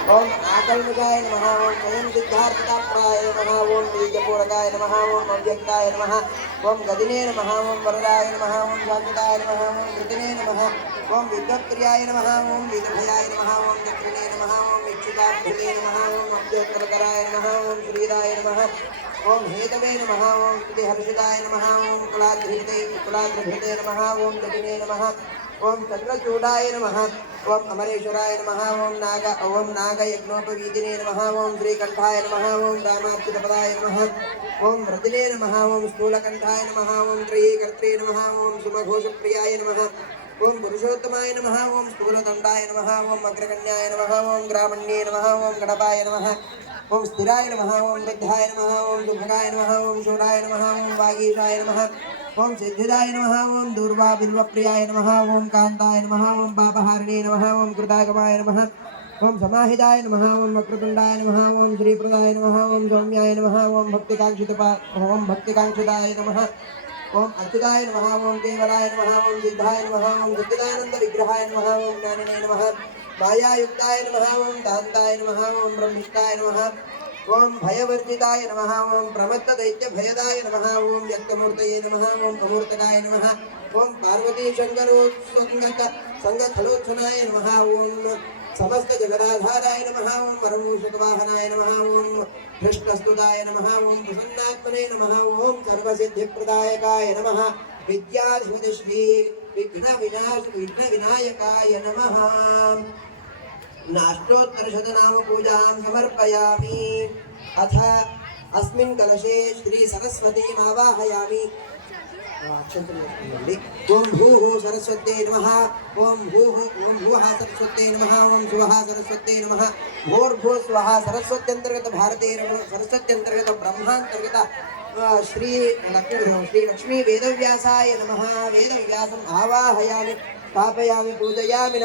ओम आकल्मकाय नमः। ओम स्वयं सिद्धार्थदात्राय नमः। ओम बीजपूरकाय नमः। ओम अव्यक्ताय नमः। ओम गदिने नमः। ओम वरदाय नमः। ओम शाश्वताय नमः। ओम कृतिने नमः। ओम विद्वत्प्रियाय नमः। ओम विदभयाय नमः। ओम दक्षिणे नमः। ओम इक्षुकाभृते नमः। ओम अभ्योत्तरकराय नमः। ओम श्रीदाय नमः। ओम हेतवे नमः। ओम स्तुतिहर्षिताय नमः। ओम कुलाद्रिभृते नमः। ओम जटिने नमः। ओम चंद्रचूडाय नमः। ओम अमरेश्वराय नमः। ओम नागयज्ञोपवीतिने नमः। ओम श्रीकंठाय नमः। ओम रामार्चितपदाय नमः। ओम व्रतिने नमः। ओम स्थूलकंठाय नमः। ओम त्रयीकर्त्रे नमः। ओम सुमघोषप्रियाय नमः। ओम पुरुषोत्तमाय नमः। ओम स्थूलदंडाय नमः। ओम अग्रगण्याय नमः। ओम ग्रामण्ये नमः। ओम गणपाय नमः। ओम स्थिराय नमः। ओम वृद्धाय नमः। ओम सुभगाय नमः। ओम शूराय नमः। ओम वागीशाय नमः। ओम सिद्धिदाय नमः। ओम दूर्वा बिल्वप्रियाय नमः। ओम कांताय नमः। ओम पापहारिणे नमः। ओम कृतागमाय नमः। ओम समाहिताय नमः। ओम वक्रतुंडाय नमः। ओम श्रीप्रदाय नमः। ओम सौम्याय नमः। ओम भक्तिकांक्षिताय नमः। ओम अच्युताय नमः। ओम केवलाय नमः। ओम सिद्धाय नमः। ओम सच्चिदानंद विग्रहाय नमः। ओम ज्ञानिने नमः। मायायुक्ताय नमः। ओम दान्ताय नमः। ओम ब्रह्मिष्ठाय नमः। ओम भयवर्जिताय नमः। ओम प्रमत्तदैत्यभयदाय नमः। ओम व्यक्तमूर्तये नमः। ओम प्रमूर्तकाय नमः। ओम पार्वती शंकरोत्संगत संगथलोत्सनाय नमः। ओम समस्त जगदाधाराय नमः। ओम परमूषकवाहनाय नमः। ओम धृष्टस्तुताय नमः। ओम प्रसन्नात्मने नमः। ओम सर्वसिद्धिप्रदायकाय नमः। विद्याधिपति श्री विघ्नविनायकाय नमः। नाष्टोत्तरशतनाम पूजां समर्पयामि। अथ अस्मिन् कलशे श्री सरस्वतीं आवाहयामि। ओम भूः सरस्वत्यै नमः। ओम भूः सरस्वत्यै नमः। ओम सुवः सरस्वत्यै नमः। भूर्भुवः स्वः सरस्वत्यंतर्गत भारते सरस्वत्यंतर्गत ब्रह्मांतर्गत श्री लक्ष्मी वेदव्यासाय नमः। वेदव्यासम् आवाहयामि, स्थापयामि, पूजयामि।